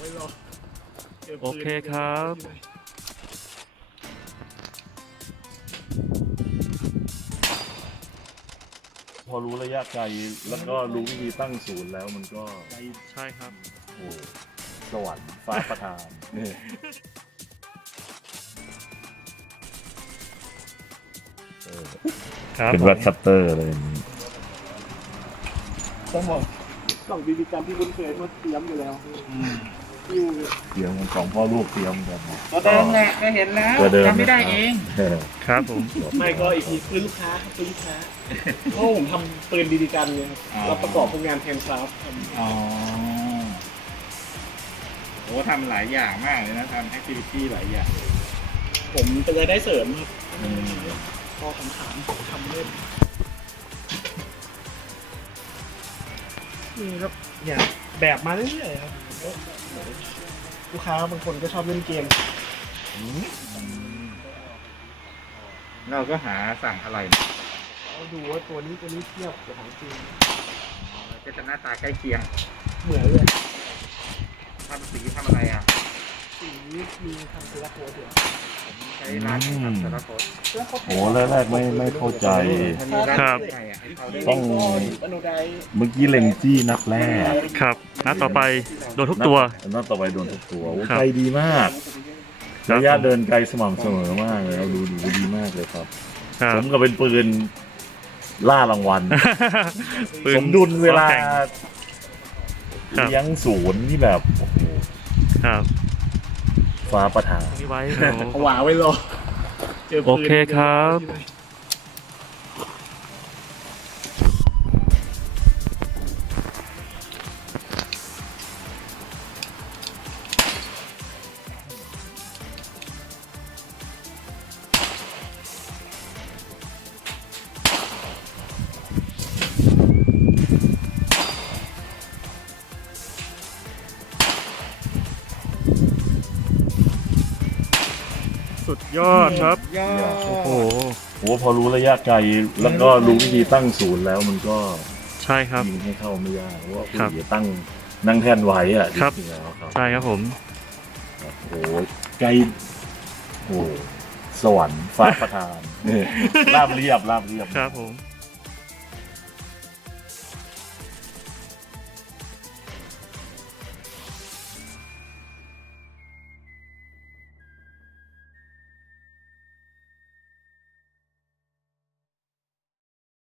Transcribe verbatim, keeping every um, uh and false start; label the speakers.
Speaker 1: ไว้รอ
Speaker 2: โอเคครับ
Speaker 3: พอรู้ระยะไกลแล้วก็รู้วิธีตั้งศูนย์แล้วมันก็
Speaker 2: ใช่ครับ
Speaker 3: โอ้สวรรค์ฟ้าประทานนี่เออ
Speaker 2: ครับ
Speaker 3: เป็น
Speaker 2: ผม
Speaker 3: แร็ดคัตเตอร์อะไรอย่างนี้
Speaker 1: ต้องบอกกล่องบีบีกันที่คุ้นเคยมันเตรียมอยู่แล้วคิว
Speaker 3: เตรียมของพ่อลูกเตรียมกัน
Speaker 4: ตัวเดิมแหละก็เห็นแล้ว
Speaker 3: ตัวเดิม
Speaker 4: จำไม่ได้เอง
Speaker 3: เออ
Speaker 2: ครับผม
Speaker 1: ไม่ก็อีกทีคือลูกค้าครับคือลูกค้าเพราะผมทำปืนบีบีกันเนี่ยครับแล้วประกอบพวกงานแฮนด์คราฟต์ทำ
Speaker 4: อ๋อโอ้ทำหลายอย่างมากเลยนะทำแอคทิวิตี้หลายอย่าง
Speaker 1: ผมเป็นรายได้เสริมครับพอขำๆทำเล่นนี่ครับเนี่ยแบบมาเรื่อยๆครับลูกค้าบางคนก็ชอบเล่นเกม
Speaker 4: เราก็หาสั่งอะไร
Speaker 1: เราดูว่าตัวนี้ตัวนี้เทียบกับของจริง
Speaker 4: ก็จะหน้าตาใกล้เคียง
Speaker 1: เหมือนเลย
Speaker 4: ทำสีทำอะไรอ่ะ
Speaker 1: สีมีทางเซราโคเดียว
Speaker 4: ใช้ร้านที่ทำสารพัด
Speaker 1: แล้วเขา
Speaker 3: โอ้แรกๆไม่ไม่เข้าใจ
Speaker 4: มีร้าน
Speaker 2: ครับ
Speaker 4: ที่ไหนอ่ะให้เขาได้
Speaker 3: ต้อง
Speaker 1: อนุได
Speaker 3: เมื่อกี้เล็งจี้นัดแรก
Speaker 2: ครับนัดต่อไปโดนทุกตัว
Speaker 3: นัดต่อไปโดนทุกตัวโอ้
Speaker 2: ครับ
Speaker 3: ไกลดีมาก
Speaker 2: ครับ
Speaker 3: ระยะเดินไกลสม่ำเสมอมากเลยเราดูดูดีมากเลยครับ
Speaker 2: ครั
Speaker 3: ส
Speaker 2: บ
Speaker 3: มกับเป็นปืนล่ารางวัล
Speaker 2: ปืน
Speaker 3: สมดุลเวลา
Speaker 2: แข่ง ครับ
Speaker 3: เลี้ยงศูนย์ที่แบบโอ้โห
Speaker 2: ครับ
Speaker 3: ฟ้าประทาน
Speaker 2: นี่ไว้
Speaker 1: หวาไว้รอจปืน
Speaker 2: โอเคครับ สุดยอดครับ
Speaker 4: ยอด
Speaker 2: โอ้โห
Speaker 3: โอ้พอรู้ระยะไกลแล้วก็รู้วิธีตั้งศูนย์แล้วมันก็
Speaker 2: ใช่ครับ
Speaker 3: ยิงให้เข้าไม่ยากเพราะว่า
Speaker 2: ครับ
Speaker 3: ผู้ตั้งนั่งแท่นไว้อะ
Speaker 2: ครับ
Speaker 3: จริงๆแล้วครับ
Speaker 2: ใช่ครับผม
Speaker 3: โอ้โหไกลโอ้โหสวรรค์ฟ้าประทานนี่ราบเรียบราบเรียบ
Speaker 2: ครับผม